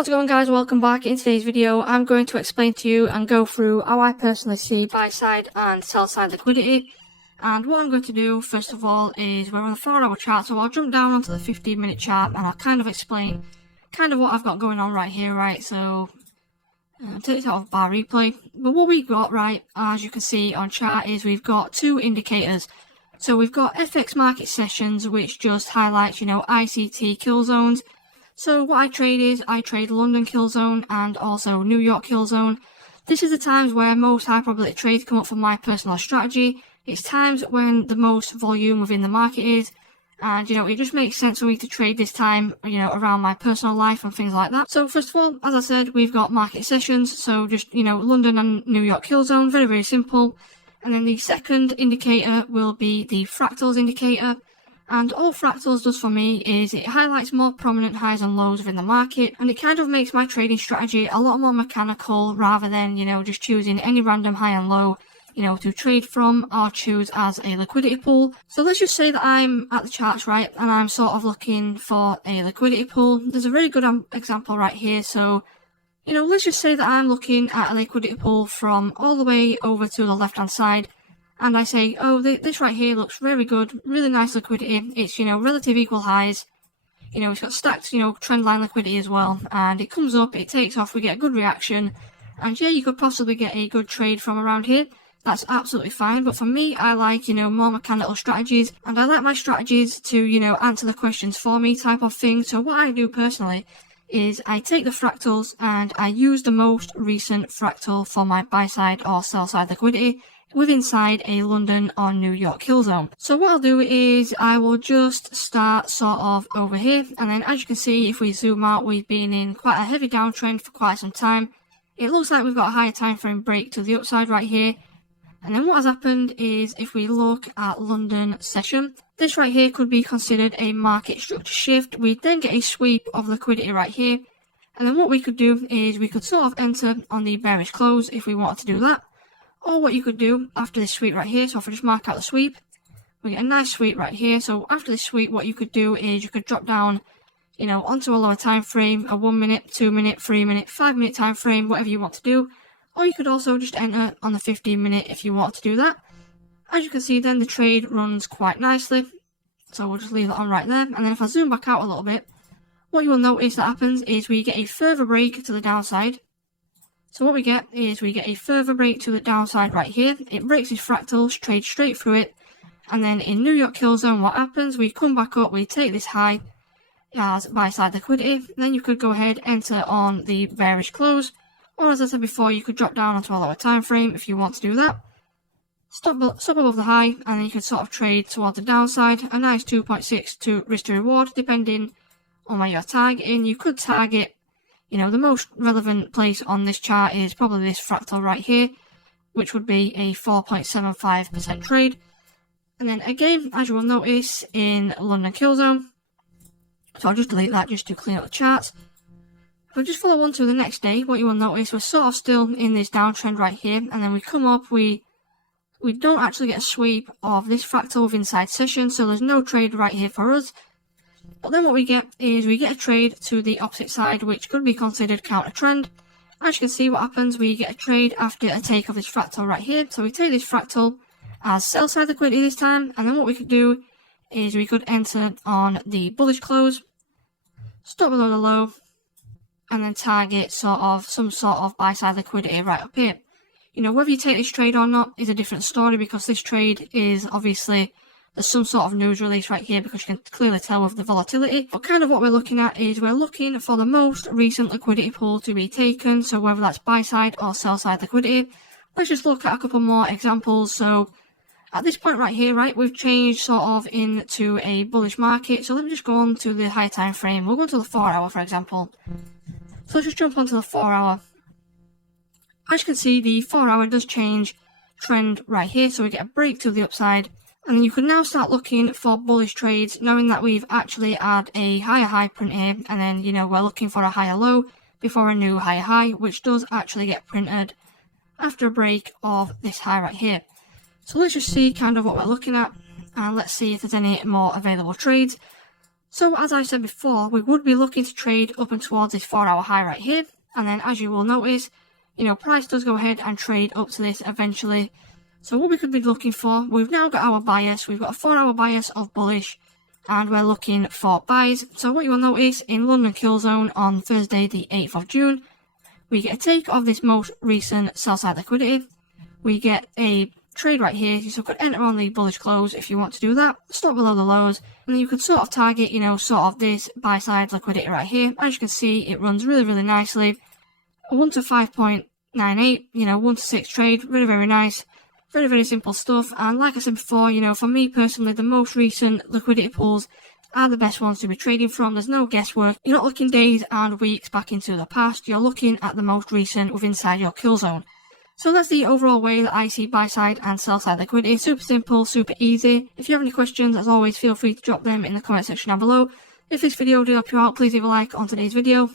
How's it going, guys? Welcome back. In today's video I'm going to explain to you and go through how I personally see buy side and sell side liquidity. And what I'm going to do first of all is we're on the 4-hour chart, so I'll jump down onto the 15-minute chart and I'll kind of explain what I've got going on right here, right? So take this out of bar replay. But what we've got, right, as you can see on chart, is we've got two indicators. So we've got FX market sessions, which just highlights, ICT kill zones. So what I trade is, I trade London kill zone and also New York kill zone. This is the times where most high probability trades come up for my personal strategy. It's times when the most volume within the market is. And, it just makes sense for me to trade this time, around my personal life and things like that. So first of all, as I said, we've got market sessions. So just, London and New York kill zone, very, very simple. And then the second indicator will be the fractals indicator. And all fractals does for me is it highlights more prominent highs and lows within the market, and it kind of makes my trading strategy a lot more mechanical rather than, just choosing any random high and low, to trade from or choose as a liquidity pool. So let's just say that I'm at the charts, right, and I'm sort of looking for a liquidity pool. There's a very good example right here. So, let's just say that I'm looking at a liquidity pool from all the way over to the left hand side. And I say, oh, this right here looks very good, really nice liquidity. It's, relative equal highs. It's got stacked, trend line liquidity as well. And it comes up, it takes off, we get a good reaction. And yeah, you could possibly get a good trade from around here. That's absolutely fine. But for me, I like, more mechanical strategies. And I like my strategies to, answer the questions for me type of thing. So what I do personally is I take the fractals and I use the most recent fractal for my buy side or sell side liquidity within inside a London or New York kill zone. So what I'll do is I will just start sort of over here, and then as you can see, if we zoom out, we've been in quite a heavy downtrend for quite some time. It looks like we've got a higher time frame break to the upside right here. And then what has happened is, if we look at London session, this right here could be considered a market structure shift. We then get a sweep of liquidity right here, and then what we could do is we could sort of enter on the bearish close if we wanted to do that. Or what you could do after this sweep right here, so if I just mark out the sweep, we get a nice sweep right here. So after this sweep, what you could do is you could drop down, onto a lower time frame, a 1 minute, 2 minute, 3 minute, 5 minute time frame, whatever you want to do. Or you could also just enter on the 15 minute if you want to do that. As you can see, then the trade runs quite nicely. So we'll just leave that on right there. And then if I zoom back out a little bit, what you will notice that happens is we get a further break to the downside. So what we get is we get a further break to the downside right here. It breaks these fractals, trades straight through it. And then in New York kill zone, what happens? We come back up, we take this high as buy side liquidity. Then you could go ahead, enter on the bearish close. Or as I said before, you could drop down onto a lower time frame if you want to do that. Stop above the high, and then you can sort of trade towards the downside. A nice 2.6 to risk to reward, depending on where you're targeting. You could target, the most relevant place on this chart is probably this fractal right here, which would be a 4.75% trade. And then again, as you will notice in London kill zone, so I'll just delete that just to clean up the charts. If we just follow on to the next day, what you will notice, we're sort of still in this downtrend right here, and then we come up, we don't actually get a sweep of this fractal with inside session, so there's no trade right here for us. But then what we get is we get a trade to the opposite side, which could be considered counter trend. As you can see, what happens, we get a trade after a take of this fractal right here. So we take this fractal as sell side liquidity this time, and then what we could do is we could enter on the bullish close, stop below the low, and then target some sort of buy side liquidity right up here. Whether you take this trade or not is a different story, because this trade is obviously, there's some sort of news release right here, because you can clearly tell with the volatility. But kind of what we're looking at is we're looking for the most recent liquidity pool to be taken. So whether that's buy side or sell side liquidity. Let's just look at a couple more examples. So at this point right here, right, we've changed sort of into a bullish market. So let me just go on to the higher time frame. We'll go to the 4-hour, for example. So let's just jump onto the 4-hour. As you can see, the 4-hour does change trend right here. So we get a break to the upside. And then you can now start looking for bullish trades, knowing that we've actually had a higher high print here, and then, we're looking for a higher low before a new higher high, which does actually get printed after a break of this high right here. So let's just see kind of what we're looking at, and let's see if there's any more available trades. So as I said before, we would be looking to trade up and towards this 4-hour high right here, and then as you will notice, price does go ahead and trade up to this eventually. So what we could be looking for, we've now got our bias, we've got a 4-hour bias of bullish, and we're looking for buys. So what you will notice in London Kill Zone on Thursday the 8th of June, we get a take of this most recent sell side liquidity. We get a trade right here, so you could enter on the bullish close if you want to do that, stop below the lows, and then you could sort of target, sort of this buy side liquidity right here. As you can see, it runs really, really nicely. 1 to 5.98, 1 to 6 trade, really, very nice. Very, very simple stuff, and like I said before, for me personally, the most recent liquidity pools are the best ones to be trading from. There's no guesswork. You're not looking days and weeks back into the past, you're looking at the most recent within inside your kill zone. So that's the overall way that I see buy side and sell side liquidity. Super simple, super easy. If you have any questions, as always, feel free to drop them in the comment section down below. If this video did help you out, please leave a like on today's video.